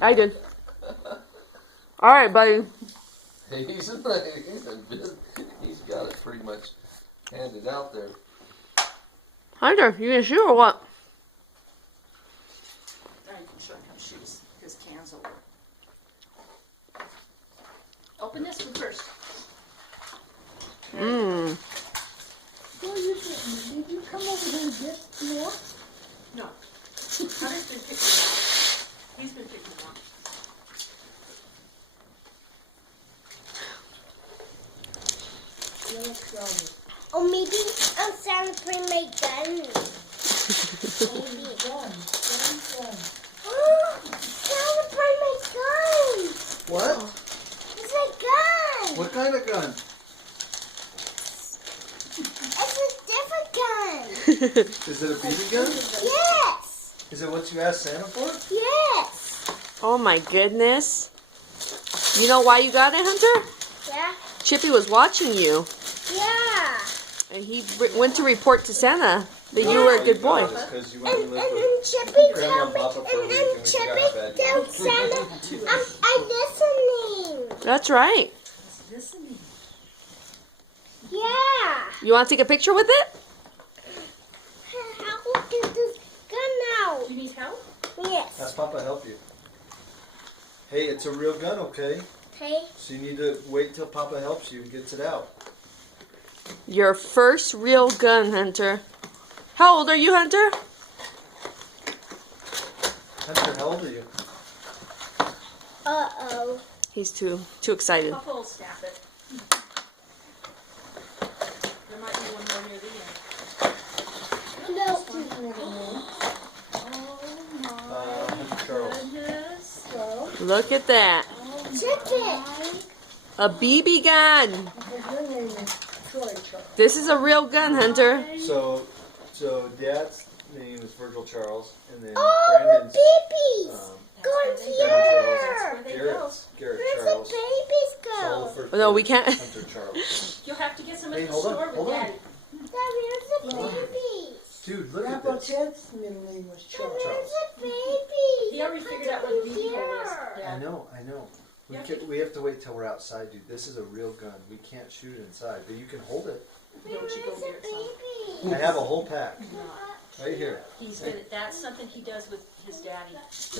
I did. All right, buddy. He's got it pretty much handed out there. Hunter, you gonna shoot or what? Now you can show him how to shoot his cans over. Open this one first. Mmm. What are you doing? Did you come over here and get more? No. Hunter's been picking them out. He's been picking them out. Or maybe Santa bring my gun. Maybe. Gun. Oh, Santa bring my gun. What? It's a gun. What kind of gun? It's a different gun. Is it a BB gun? Yes. Is it what you asked Santa for? Yes. Oh my goodness. You know why you got it, Hunter? Yeah. Chippy was watching you, Yeah. and he went to report to Santa that you were a good boy. And Chippy tell me, and Chippy tell Santa, I'm listening. That's right. Listening. Yeah. You want to take a picture with it? How will get this gun out? Do you need help? Yes. Ask Papa help you. Hey, it's a real gun, okay? Okay. So you need to wait till Papa helps you and gets it out. Your first real gun, Hunter. How old are you, Hunter? Hunter, how old are you? Uh-oh. He's too excited. Papa will snap it. There might be one more near the end. No. Hunter Charles. Goodness. Look at that. Chippy. A BB gun. Your name is Troy Charles. This is a real gun, Hunter. So Dad's name is Virgil Charles, and then Oh, Brandon's babies. Go in That's here. where they go. Garrett Where's the Charles. babies So go? the first No, we one is can't. Hunter Charles. You'll have to get some at Hey, the hold on, store hold with on. Daddy. Dad, where's the babies? Dude, look at Grandpa this. Ted's middle name was Dad, Charles. where's the babies? He already Put figured out them what the in BB gun is. here. Yeah. I know. Yeah. We have to wait till we're outside, dude. This is a real gun. We can't shoot it inside, but you can hold it. Don't you go Where's near the it, son. babies? I have a whole pack right here. That's something he does with his daddy.